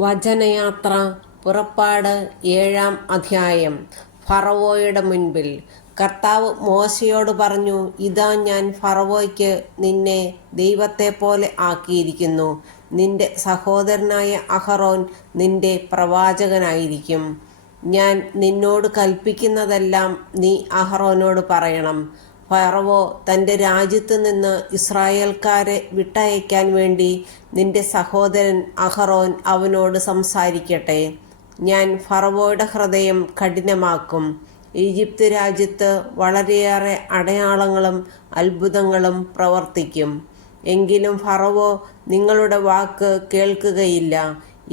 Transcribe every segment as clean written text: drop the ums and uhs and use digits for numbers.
വചനയാത്ര പുറപ്പാട് 7-ാം അധ്യായം. ഫറവോയുടെ മുൻപിൽ. കർത്താവ് മോശയോട് പറഞ്ഞു, ഇതാ ഞാൻ ഫറവോയ്ക്ക് നിന്നെ ദൈവത്തെപ്പോലെ ആക്കിയിരിക്കുന്നു. നിന്റെ സഹോദരനായ അഹറോൻ നിന്റെ പ്രവാചകനായിരിക്കും. ഞാൻ നിന്നോട് കൽപ്പിക്കുന്നതെല്ലാം നീ അഹറോനോട് പറയണം. ഫറവോ തൻ്റെ രാജ്യത്തു നിന്ന് ഇസ്രായേൽക്കാരെ വിട്ടയക്കാൻ വേണ്ടി നിന്റെ സഹോദരൻ അഹറോൻ അവനോട് സംസാരിക്കട്ടെ. ഞാൻ ഫറവോയുടെ ഹൃദയം കഠിനമാക്കും. ഈജിപ്ത് രാജ്യത്ത് വളരെയേറെ അടയാളങ്ങളും അത്ഭുതങ്ങളും പ്രവർത്തിക്കും. എങ്കിലും ഫറവോ നിങ്ങളുടെ വാക്ക് കേൾക്കുകയില്ല.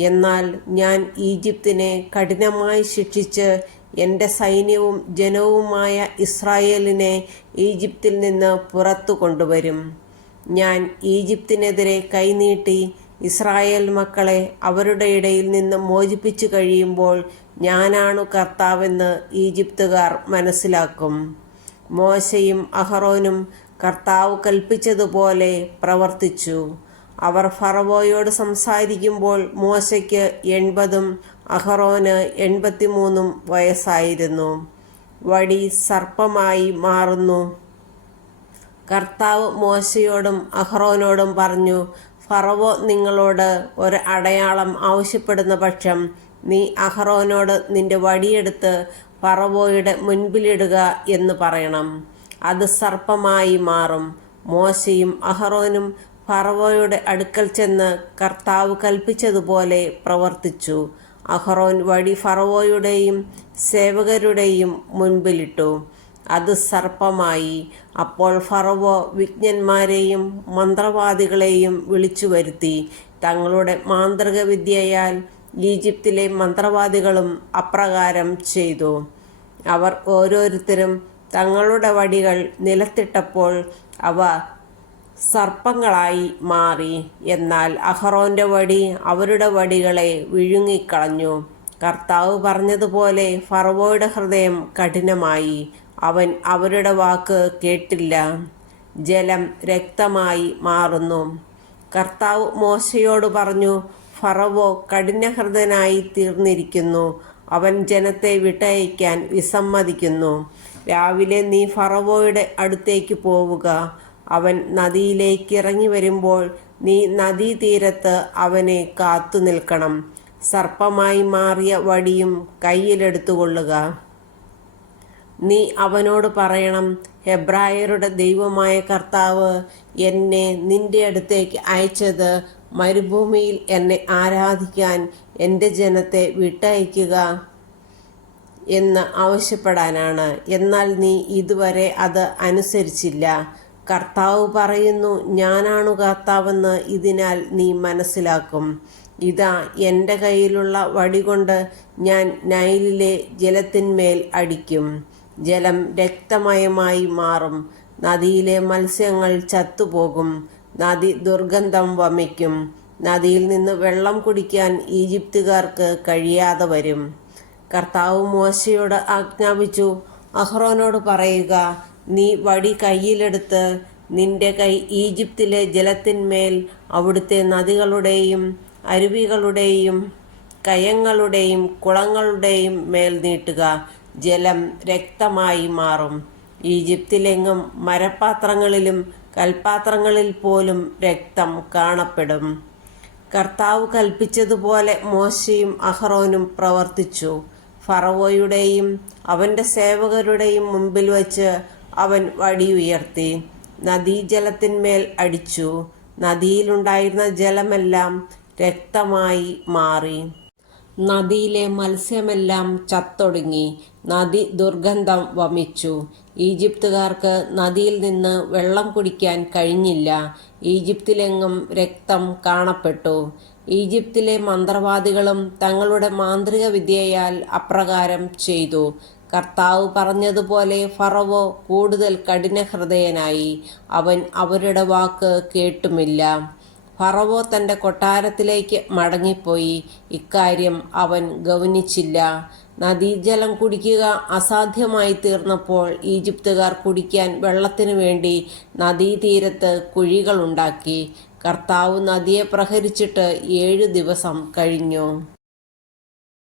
എന്നാൽ ഞാൻ ഈജിപ്തിനെ കഠിനമായി ശിക്ഷിച്ച് എൻ്റെ സൈന്യവും ജനവുമായ ഇസ്രായേലിനെ ഈജിപ്തിൽ നിന്ന് പുറത്തു കൊണ്ടുവരും. ഞാൻ ഈജിപ്തിനെതിരെ കൈനീട്ടി ഇസ്രായേൽ മക്കളെ അവരുടെ ഇടയിൽ നിന്ന് മോചിപ്പിച്ചു കഴിയുമ്പോൾ ഞാനാണു കർത്താവെന്ന് ഈജിപ്തുകാർ മനസ്സിലാക്കും. മോശയും അഹറോനും കർത്താവ് കൽപ്പിച്ചതുപോലെ പ്രവർത്തിച്ചു. അവർ ഫറവോയോട് സംസാരിക്കുമ്പോൾ മോശയ്ക്ക് 80-ഉം അഹറോന് 83-ഉം വയസ്സായിരുന്നു. വടി സർപ്പമായി മാറുന്നു. കർത്താവ് മോശയോടും അഹറോനോടും പറഞ്ഞു, ഫറവോ നിങ്ങളോട് ഒരു അടയാളം ആവശ്യപ്പെടുന്ന പക്ഷം നീ അഹറോനോട് നിന്റെ വടിയെടുത്ത് ഫറവോയുടെ മുൻപിലിടുക എന്ന് പറയണം. അത് സർപ്പമായി മാറും. മോശയും അഹറോനും ഫറവോയുടെ അടുക്കൽ ചെന്ന് കർത്താവ് കൽപ്പിച്ചതുപോലെ പ്രവർത്തിച്ചു. അഹറോൻ വടി ഫറവോയുടെയും സേവകരുടെയും മുൻപിലിട്ടു. അത് സർപ്പമായി. അപ്പോൾ ഫറവോ വിജ്ഞന്മാരെയും മന്ത്രവാദികളെയും വിളിച്ചു വരുത്തി. തങ്ങളുടെ മാന്ത്രിക വിദ്യയാൽ ഈജിപ്തിലെ മന്ത്രവാദികളും അപ്രകാരം ചെയ്തു. അവർ ഓരോരുത്തരും തങ്ങളുടെ വടികൾ നിലത്തിട്ടപ്പോൾ അവ സർപ്പങ്ങളായി മാറി. എന്നാൽ അഹറോന്റെ വടി അവരുടെ വടികളെ വിഴുങ്ങിക്കളഞ്ഞു. കർത്താവ് പറഞ്ഞതുപോലെ ഫറവോയുടെ ഹൃദയം കഠിനമായി. അവൻ അവരുടെ വാക്ക് കേട്ടില്ല. ജലം രക്തമായി മാറുന്നു. കർത്താവ് മോശയോട് പറഞ്ഞു, ഫറവോ കഠിനഹൃദയനായി തീർന്നിരിക്കുന്നു. അവൻ ജനത്തെ വിട്ടയക്കാൻ വിസമ്മതിക്കുന്നു. രാവിലെ നീ ഫറവോയുടെ അടുത്തേക്ക് പോവുക. അവൻ നദിയിലേക്ക് ഇറങ്ങി വരുമ്പോൾ നീ നദീതീരത്ത് അവനെ കാത്തു നിൽക്കണം. സർപ്പമായി മാറിയ വടിയും കയ്യിലെടുത്തുകൊള്ളുക. നീ അവനോട് പറയണം, ഹെബ്രായരുടെ ദൈവമായ കർത്താവ് എന്നെ നിന്റെ അടുത്തേക്ക് അയച്ചത് മരുഭൂമിയിൽ എന്നെ ആരാധിക്കാൻ എൻ്റെ ജനത്തെ വിട്ടയക്കുക എന്ന് ആവശ്യപ്പെടാനാണ്. എന്നാൽ നീ ഇതുവരെ അത് അനുസരിച്ചില്ല. കർത്താവ് പറയുന്നു, ഞാനാണു കർത്താവെന്ന് ഇതിനാൽ നീ മനസ്സിലാക്കും. ഇതാ എൻ്റെ കയ്യിലുള്ള വടികൊണ്ട് ഞാൻ നൈലിലെ ജലത്തിന്മേൽ അടിക്കും. ജലം രക്തമയമായി മാറും. നദിയിലെ മത്സ്യങ്ങൾ ചത്തുപോകും. നദി ദുർഗന്ധം വമിക്കും. നദിയിൽ നിന്ന് വെള്ളം കുടിക്കാൻ ഈജിപ്തുകാർക്ക് കഴിയാതെ വരും. കർത്താവ് മോശയോട് ആജ്ഞാപിച്ചു, അഹ്റോനോട് പറയുക, നീ വടി കയ്യിലെടുത്ത് നിന്റെ കൈ ഈജിപ്തിലെ ജലത്തിന്മേൽ അവിടുത്തെ നദികളുടെയും അരുവികളുടെയും കയങ്ങളുടെയും കുളങ്ങളുടെയും മേൽ നീട്ടുക. ജലം രക്തമായി മാറും. ഈജിപ്തിലെങ്ങും മരപാത്രങ്ങളിലും കൽപാത്രങ്ങളിൽ പോലും രക്തം കാണപ്പെടും. കർത്താവ് കൽപ്പിച്ചതുപോലെ മോശയും അഹറോനും പ്രവർത്തിച്ചു. ഫറവോയുടെയും അവൻ്റെ സേവകരുടെയും മുമ്പിൽ വച്ച് അവൻ വടി ഉയർത്തി നദീജലത്തിന്മേൽ അടിച്ചു. നദിയിലുണ്ടായിരുന്ന ജലമെല്ലാം രക്തമായി മാറി. നദിയിലെ മത്സ്യമെല്ലാം ചത്തൊടുങ്ങി. നദി ദുർഗന്ധം വമിച്ചു. ഈജിപ്തുകാർക്ക് നദിയിൽ നിന്ന് വെള്ളം കുടിക്കാൻ കഴിഞ്ഞില്ല. ഈജിപ്തിലെങ്ങും രക്തം കാണപ്പെട്ടു. ഈജിപ്തിലെ മന്ത്രവാദികളും തങ്ങളുടെ മാന്ത്രിക വിദ്യയാൽ അപ്രകാരം ചെയ്തു. കർത്താവ് പറഞ്ഞതുപോലെ ഫറവോ കൂടുതൽ കഠിനഹൃദയനായി. അവൻ അവരുടെ വാക്ക് കേട്ടുമില്ല. ഫറവോ തൻ്റെ കൊട്ടാരത്തിലേക്ക് മടങ്ങിപ്പോയി. ഇക്കാര്യം അവൻ ഗൗനിച്ചില്ല. നദീജലം കുടിക്കുക അസാധ്യമായി തീർന്നപ്പോൾ ഈജിപ്തുകാർ കുടിക്കാൻ വെള്ളത്തിനു വേണ്ടി നദീതീരത്ത് കുഴികളുണ്ടാക്കി. കർത്താവ് നദിയെ പ്രഹരിച്ചിട്ട് 7 ദിവസം കഴിഞ്ഞു.